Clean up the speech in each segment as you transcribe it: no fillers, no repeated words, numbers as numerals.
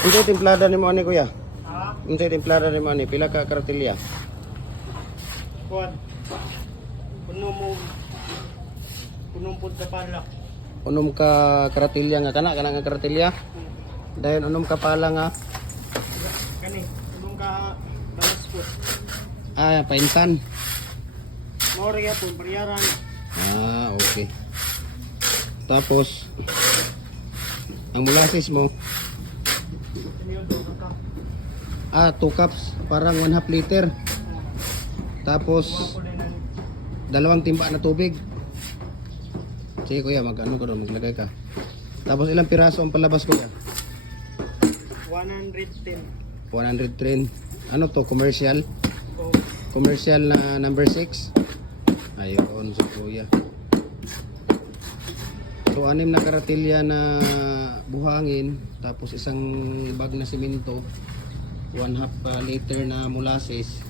Unsay timplada nimo ani kuya? Ha? Unsay timplada nimo ani? Pila ka kartilya? Kuan. Puno mo. Punong pud ka pala. Unom ka kartilya nga kana nga kartilya? Dayon unom ka pala nga Kani, punong ka balas po. painsan. Mori ya pud bariyaran. Okay. Tapos ang molasses mo, Kaniyo do ka. 2 cups, parang 1/2 liter. Tapos Ko din ang 2 timba na tubig. Sige kuya, mag-ano ka doon, maglagay ka. Tapos ilang piraso ang palabas kuya? 110. 110. Ano to, commercial? Oh, Commercial na number 6. Ayun, so kuya. So 6 na karatilya na buhangin, tapos isang bag na simento, 1/2 liter na molasses,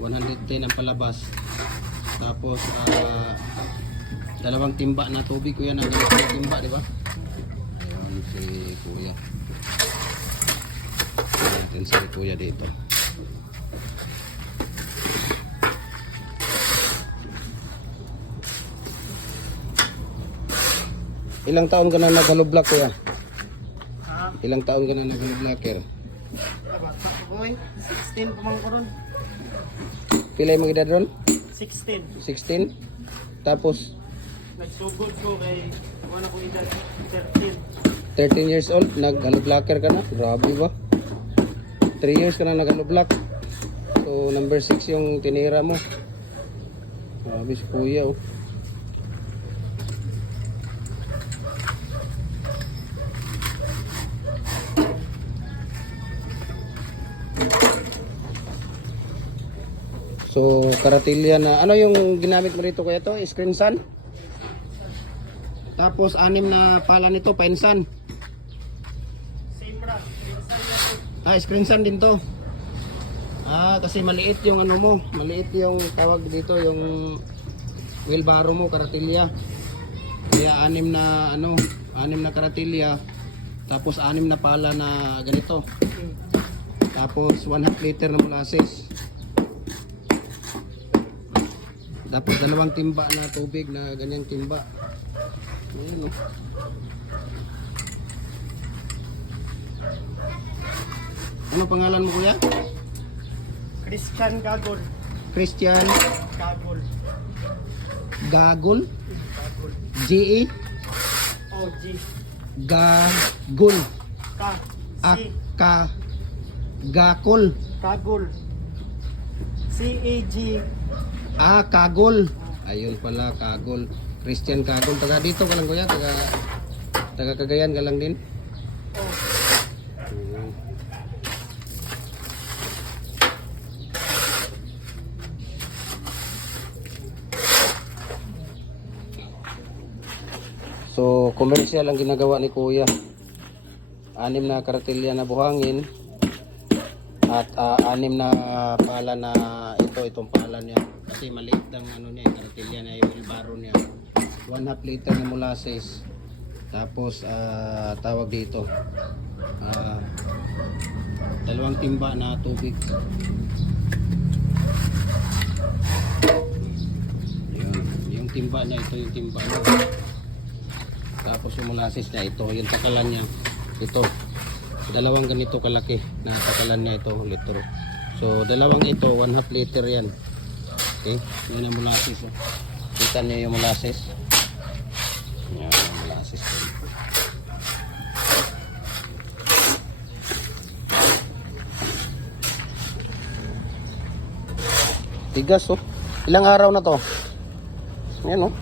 110 ang palabas. Tapos 2 timba na tubig kuya, na ganito na timba, di ba? Ayun si kuya. Ayun si kuya dito. Ilang taon ka na nag-holoblock kuya? ha? Ilang taon ka na nag-holoblocker? Bata boy. 16 pa man ko ron. Pila yung mga edad ron? 16. 16? Tapos Nagsugod ko kay wala ko edad 13. 13 years old, nag-holoblocker ka na? Grabe ba? 3 years ka na nag-holoblock. So number 6 yung tinira mo. Grabe si kuya oh. So karatilya na, ano yung ginamit mo rito kuya to? Screen sun? Tapos 6 na pala nito, painsan. Same ra. Minsan na to. Screen sun din to. Kasi maliit yung ano mo, maliit yung tawag dito, yung wheelbarrow mo, karatilya. Kaya 6 na ano, 6 na karatilya. Tapos 6 na pala na ganito. Tapos 1/2 liter na molasses. Tapos 2 timba na tubig na ganyang timba. Ayan, oh. Ano pangalan mo kuya? Christian Gagol. Christian Gagol. Gagol? Gagol. G-E? OG. Gagol. Ka. Si. Ka. Gakol. Kagol. C-A-G. Kagol. Ayun pala, Kagol. Christian Kagol. Taga dito ka lang kuya? Taga Cagayan ka lang din? Oh. So, commercial ang ginagawa ni kuya. 6 na karatilya na buhangin. At 6 na pala na itong pala niya. Kasi maliit ang ano niya, karatilya niya, yung wheelbarrow niya. 1/2 liter na molasses. Tapos tawag dito, 2 timba na tubig. Yun, yung timba niya, ito yung timba niya. Tapos yung molasses niya, ito, yung takalan niya, ito. 2 ganito kalaki na takalan niya, ito, litro. So, 2 ito, 1/2 liter yan. Okay, yan ang molasses. Oh. Kita niyo yung molasses. Yan ang molasses. Tigas oh. Ilang araw na to? Yan oh.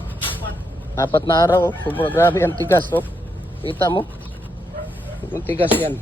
4 na araw oh. Sobrang grabe ang tigas oh. Kita mo? Yung tigas yan.